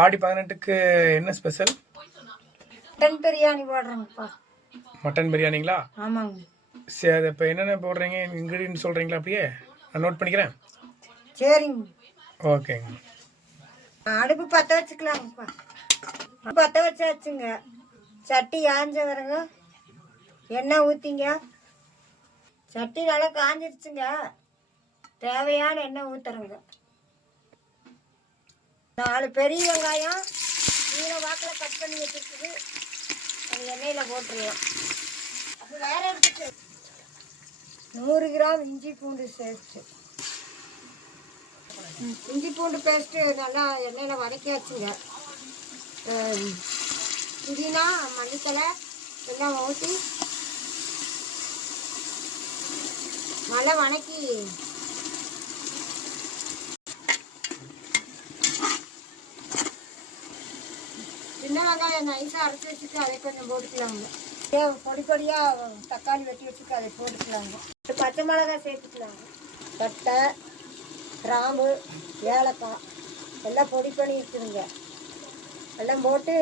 ஆடி 18க்கு என்ன special? Mutton biryani போடுறேங்கப்பா. Mutton பிரியாணிங்களா? ஆமாங்க. சரி, அது இப்போ என்னென்ன போடுறீங்க, இன்க்ரீடியன்ட் சொல்கிறீங்களா? அப்படியே நான் நோட் பண்ணிக்கிறேன். சரிங்க. ஓகேங்க. அடுப்பு பற்ற வச்சுக்கலாங்கப்பா. பற்ற வச்சாச்சுங்க. சட்டி காஞ்ச வரங்க எண்ணெய் ஊற்றிங்க. சட்டி நல்லா காஞ்சிருச்சுங்க. தேவையான எண்ணெய் ஊற்றுறங்க. 4 பெரிய வெங்காயம் நீல வாக்கில் கட் பண்ணி வச்சுருக்குது. அது எண்ணெயில் போட்டுருவோம். அது வேற எடுத்துட்டு 100 கிராம் இஞ்சி பூண்டு பேஸ்ட்டு. இஞ்சி பூண்டு பேஸ்ட்டு நல்லா எண்ணெயில் வதக்கியாச்சுங்க. புதினா மல்லித்தலை எல்லாம் ஊற்றி நல்லா வதக்கி சின்ன வெங்காயம் நைஸாக அரைச்சி வச்சுட்டு அதை கொஞ்சம் போட்டுக்கலாங்க. பொடி பொடியாக தக்காளி வெட்டி வச்சுட்டு அதை போட்டுக்கலாங்க. பச்சை மிளகாய் சேர்த்துக்கலாங்க. பட்டை கிராம்பு ஏலக்காய் எல்லாம் பொடி பண்ணி இருக்குதுங்க. எல்லாம் போட்டு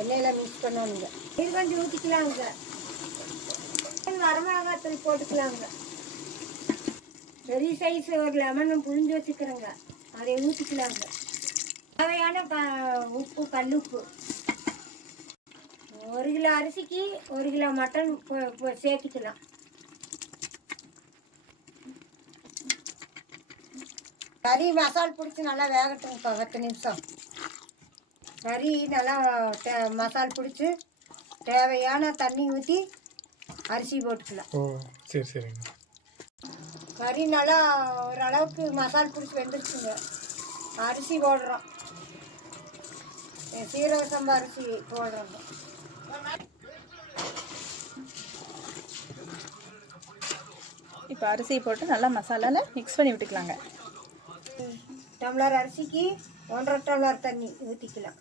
எண்ணெயில் மிக்ஸ் பண்ணணுங்க. இது கொஞ்சம் ஊற்றிக்கலாங்க. வரமிளகாய் தூள் போட்டுக்கலாங்க. பெரிய சைஸ் ஒரு லெமன் புழிஞ்சு வச்சுக்கிறேங்க. அதை ஊற்றிக்கலாங்க. தேவையான உப்பு, கல்லுப்பு. 1 கிலோ அரிசிக்கு 1 கிலோ மட்டன் சேர்த்துக்கலாம். கறி மசால் பிடிச்சி நல்லா வேகட்டுங்கப்பா. 10 நிமிஷம் கறி நல்லா மசால் பிடிச்சி தேவையான தண்ணி ஊற்றி அரிசி போட்டுக்கலாம். ஓ சரி சரிங்க. கறி நல்லா ஓரளவுக்கு மசால் பிடிச்சி வெந்துருச்சுங்க. அரிசி போடுறோம். சீரக சம்பா அரிசி போடுறோங்க. இப்போ அரிசி போட்டு நல்லா மசாலாவில் மிக்ஸ் பண்ணி விட்டுக்கலாங்க. டம்ளர் அரிசிக்கு 1.5 டம்ளர் தண்ணி ஊற்றிக்கலாம்.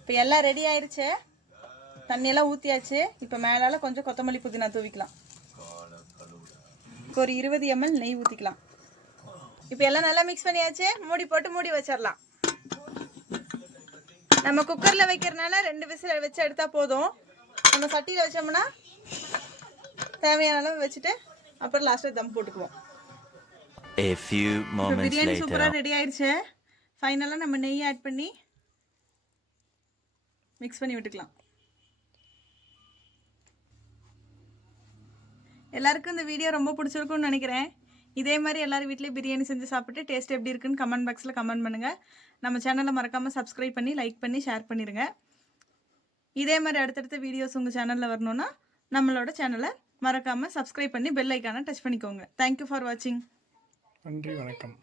இப்போ எல்லாம் ரெடி ஆயிடுச்சு. தண்ணியெல்லாம் ஊற்றியாச்சு. இப்போ மேலால் கொஞ்சம் கொத்தமல்லி புதினா தூவிக்கலாம். ஒரு 20 ml நெய் ஊற்றிக்கலாம். இப்போ எல்லாம் நல்லா மிக்ஸ் பண்ணியாச்சு. மூடி போட்டு மூடி வச்சிடலாம். நம்ம குக்கரில் வைக்கிறதுனால 2 விசில் வச்சு எடுத்தால் போதும். நம்ம சட்டியில் வச்சோம்னா தேவையான அளவு வச்சுட்டு அப்புறம் லாஸ்ட்டில் தம் போட்டுக்குவோம். பிரியாணி சூப்பராக ரெடி ஆயிடுச்சு. ஃபைனலாக நம்ம நெய் ஆட் பண்ணி மிக்ஸ் பண்ணி விட்டுக்கலாம். எல்லாருக்கும் இந்த வீடியோ ரொம்ப பிடிச்சிருக்கும்னு நினைக்கிறேன். இதே மாதிரி எல்லாரும் வீட்லேயும் பிரியாணி செஞ்சு சாப்பிட்டு டேஸ்ட் எப்படி இருக்குன்னு கமெண்ட் பாக்ஸில் கமெண்ட் பண்ணுங்கள். நம்ம சேனலை மறக்காமல் சப்ஸ்கிரைப் பண்ணி லைக் பண்ணி ஷேர் பண்ணிடுங்க. இதே மாதிரி அடுத்தடுத்த வீடியோஸ் உங்கள் சேனலில் வரணுன்னா நம்மளோட சேனலை மறக்காமல் சப்ஸ்கிரைப் பண்ணி பெல் ஐக்கானை டச் பண்ணிக்கோங்க. தேங்க்யூ ஃபார் வாட்சிங். நன்றி, வணக்கம்.